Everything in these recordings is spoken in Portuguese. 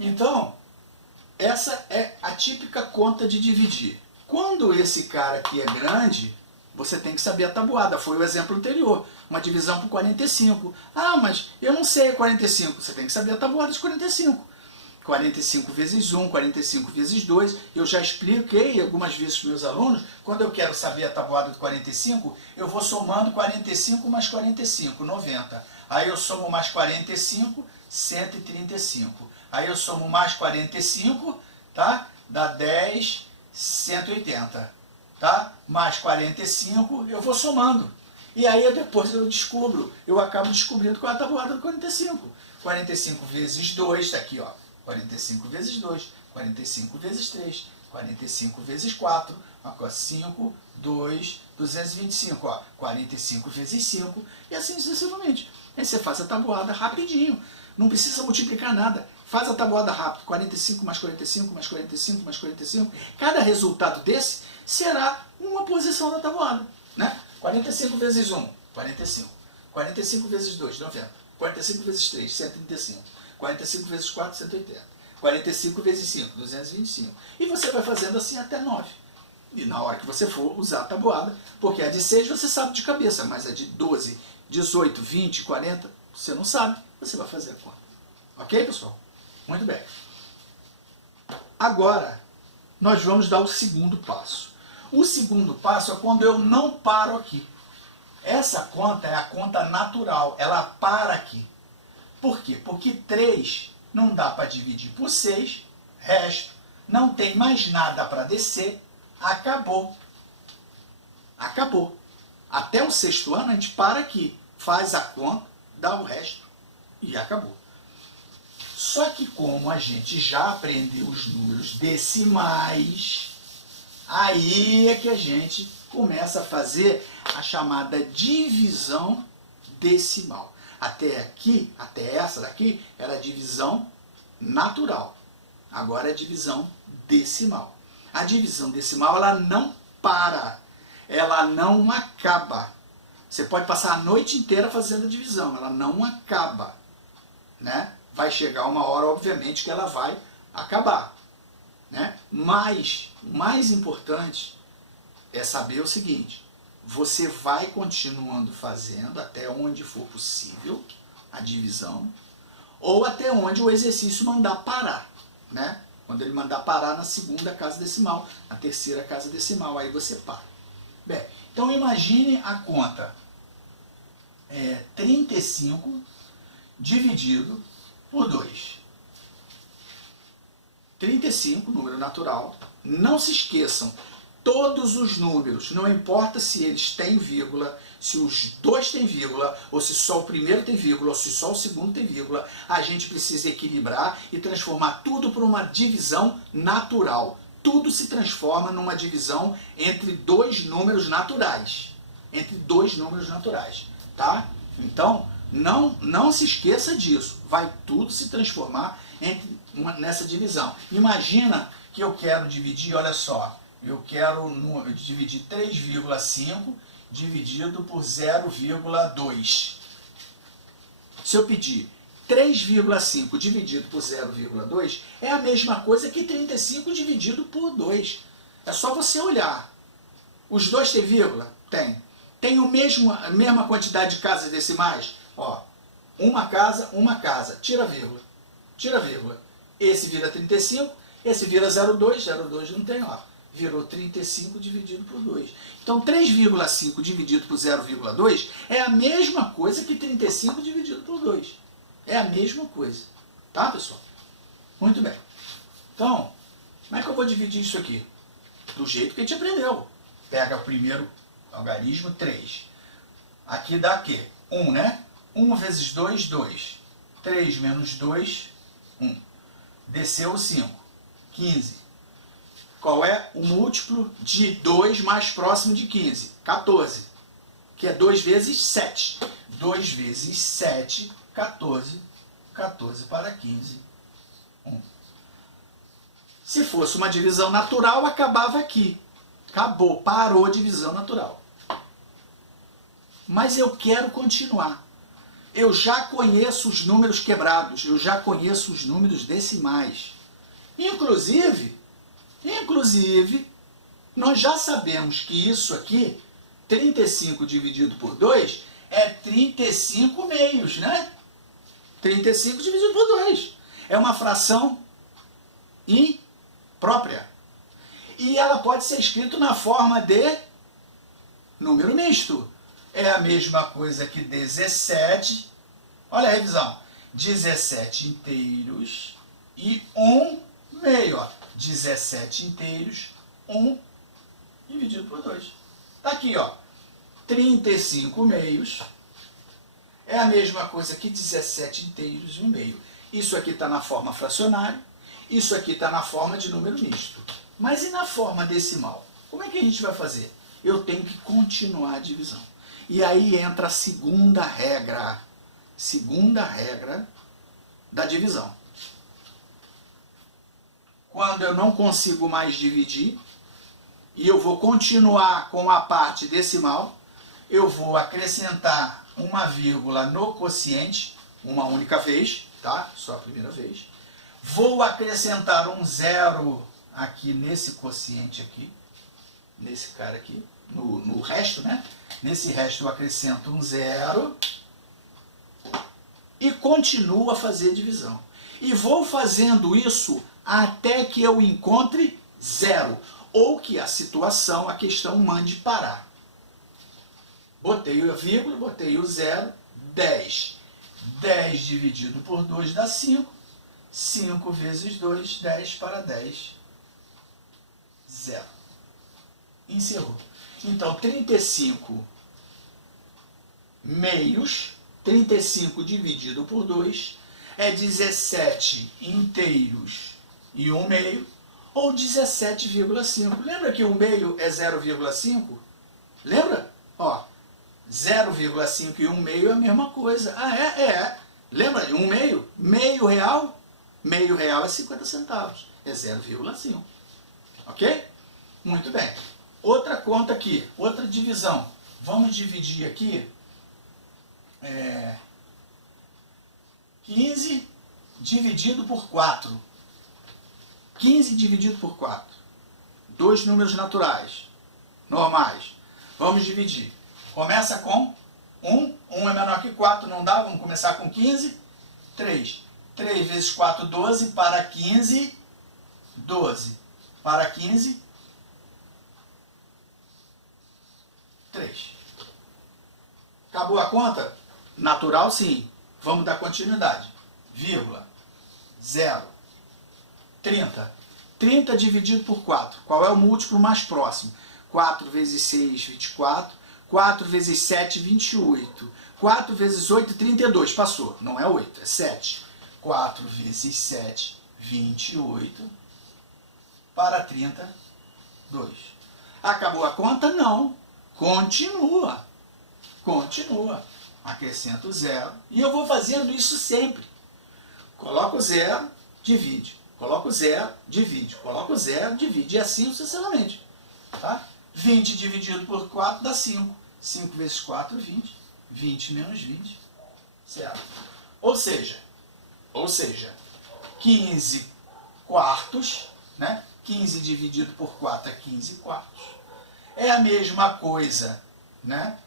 Então, essa é a típica conta de dividir. Quando esse cara aqui é grande, você tem que saber a tabuada. Foi o exemplo anterior. Uma divisão por 45. Ah, mas eu não sei 45. Você tem que saber a tabuada de 45. 45 vezes 1, 45 vezes 2. Eu já expliquei algumas vezes para os meus alunos, quando eu quero saber a tabuada de 45, eu vou somando 45 mais 45, 90. Aí eu somo mais 45, 135. Aí eu somo mais 45, tá? Dá 10, 180. Tá? Mais 45, eu vou somando. E aí depois eu descubro, eu acabo descobrindo qual é a tabuada do 45. 45 vezes 2, está aqui, ó. 45 vezes 2, 45 vezes 3, 45 vezes 4, ó, 5, 2, 225, ó, 45 vezes 5, e assim sucessivamente. Aí você faz a tabuada rapidinho, não precisa multiplicar nada. Faz a tabuada rápido, 45 mais 45 mais 45 mais 45. Cada resultado desse será uma posição da tabuada, né? 45 vezes 1, 45. 45 vezes 2, 90. 45 vezes 3, 135. 45 vezes 4, 180. 45 vezes 5, 225. E você vai fazendo assim até 9. E na hora que você for usar a tabuada, porque a de 6 você sabe de cabeça, mas a de 12, 18, 20, 40, você não sabe, você vai fazer a conta. Ok, pessoal? Muito bem. Agora, nós vamos dar o segundo passo. O segundo passo é quando eu não paro aqui. Essa conta é a conta natural, ela para aqui. Por quê? Porque 3 não dá para dividir por 6, resto, não tem mais nada para descer, acabou. Acabou. Até o sexto ano a gente para aqui, faz a conta, dá o resto e acabou. Só que como a gente já aprendeu os números decimais, aí é que a gente começa a fazer a chamada divisão decimal. Até aqui, até essa daqui, era a divisão natural. Agora é a divisão decimal. A divisão decimal, ela não para. Ela não acaba. Você pode passar a noite inteira fazendo a divisão. Ela não acaba, né? Vai chegar uma hora, obviamente, que ela vai acabar, né? Mas o mais importante é saber o seguinte: você vai continuando fazendo até onde for possível a divisão, ou até onde o exercício mandar parar, né? Quando ele mandar parar na segunda casa decimal, na terceira casa decimal, aí você para. Bem, então imagine a conta 35 dividido por 2. 35, número natural. Não se esqueçam, todos os números, não importa se eles têm vírgula, se os dois têm vírgula, ou se só o primeiro tem vírgula, ou se só o segundo tem vírgula, a gente precisa equilibrar e transformar tudo por uma divisão natural. Tudo se transforma numa divisão entre dois números naturais. Entre dois números naturais, tá? Então, não se esqueça disso. Vai tudo se transformar nessa divisão. Imagina que eu quero dividir, olha só, eu quero dividir 3,5 dividido por 0,2. Se eu pedir 3,5 dividido por 0,2, é a mesma coisa que 35 dividido por 2. É só você olhar. Os dois têm vírgula? Tem. Tem a mesma quantidade de casas decimais? Ó, uma casa. Tira a vírgula. Tira a vírgula. Esse vira 35, esse vira 0,2. 0,2 não tem, ó. Virou 35 dividido por 2. Então, 3,5 dividido por 0,2 é a mesma coisa que 35 dividido por 2. É a mesma coisa. Tá, pessoal? Muito bem. Então, como é que eu vou dividir isso aqui? Do jeito que a gente aprendeu. Pega o primeiro algarismo, 3. Aqui dá o quê? 1, né? 1 vezes 2, 2. 3 menos 2, 1. Desceu o 5. 15. Qual é o múltiplo de 2 mais próximo de 15? 14. Que é 2 vezes 7. 2 vezes 7, 14. 14 para 15, 1. Se fosse uma divisão natural, acabava aqui. Acabou, parou a divisão natural. Mas eu quero continuar. eu já conheço os números quebrados, eu já conheço os números decimais. Inclusive, nós já sabemos que isso aqui, 35 dividido por 2, é 35 meios, né? 35 dividido por 2. É uma fração imprópria. E ela pode ser escrita na forma de número misto. É a mesma coisa que 17, olha a revisão, 17 inteiros e 1 meio, ó. 17 inteiros, 1 dividido por 2. Tá aqui, ó, 35 meios é a mesma coisa que 17 inteiros e 1 meio. Isso aqui está na forma fracionária, isso aqui está na forma de número misto. Mas e na forma decimal? Como é que a gente vai fazer? Eu tenho que continuar a divisão. E aí entra a segunda regra da divisão. Quando eu não consigo mais dividir, e eu vou continuar com a parte decimal, eu vou acrescentar uma vírgula no quociente, uma única vez, tá? Só a primeira vez. Vou acrescentar um zero aqui nesse quociente aqui, nesse cara aqui, no resto, né? Nesse resto eu acrescento um zero e continuo a fazer divisão. E vou fazendo isso até que eu encontre zero, ou que a situação, a questão mande parar. Botei a vírgula, botei o zero, 10. 10 dividido por 2 dá 5. 5 vezes 2, 10 para 10, 0. Encerrou. Então, 35 meios, 35 dividido por 2, é 17 inteiros e 1 meio, ou 17,5. Lembra que 1 meio é 0,5? Lembra? Ó, 0,5 e 1 meio é a mesma coisa. Ah, é. Lembra? 1 meio? Meio real? Meio real é 50 centavos. É 0,5. Ok? Muito bem. Outra conta aqui, outra divisão. Vamos dividir aqui 15 dividido por 4. 15 dividido por 4. Dois números naturais, normais. Vamos dividir. Começa com 1. 1 é menor que 4, não dá. Vamos começar com 15. 3. 3 vezes 4, 12. Para 15, 12. Para 15, 3. Acabou a conta? Natural, sim. Vamos dar continuidade. Vírgula. 0. 30. 30 dividido por 4. Qual é o múltiplo mais próximo? 4 vezes 6, 24. 4 vezes 7, 28. 4 vezes 8, 32. Passou. Não é 8, é 7. 4 vezes 7, 28. Para 32. Acabou a conta? Não. Continua. Continua. Acrescento 0. E eu vou fazendo isso sempre. Coloco 0, divide. Coloco 0, divide. Coloco 0, divide. E assim sucessivamente. Tá? 20 dividido por 4 dá 5. 5 vezes 4, 20. 20 menos 20. Certo? Ou seja, 15 quartos, né? 15 dividido por 4 é 15 quartos. É a mesma coisa, né?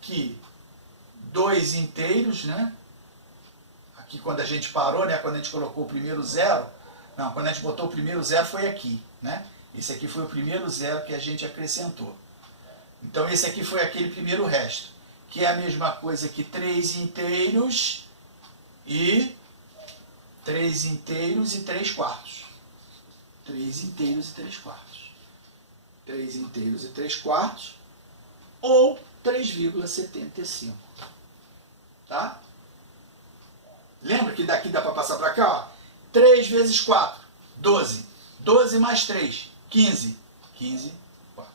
Que 2 inteiros, né? Aqui quando a gente parou, né? Quando a gente colocou o primeiro zero, não, quando a gente botou o primeiro zero foi aqui, né? Esse aqui foi o primeiro zero que a gente acrescentou. Então esse aqui foi aquele primeiro resto, que é a mesma coisa que 3 inteiros e 3 quartos. 3 inteiros e 3 quartos. 3 inteiros e 3 quartos, ou 3,75. Tá? Lembra que daqui dá para passar para cá? Ó? 3 vezes 4, 12. 12 mais 3, 15. 15 quartos.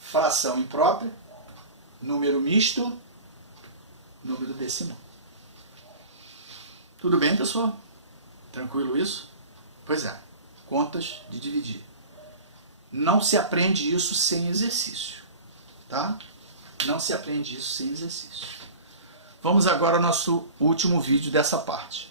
Fração imprópria, número misto, número decimal. Tudo bem, pessoal? Tranquilo isso? Pois é, contas de dividir. Não se aprende isso sem exercício, tá? Não se aprende isso sem exercício. Vamos agora ao nosso último vídeo dessa parte.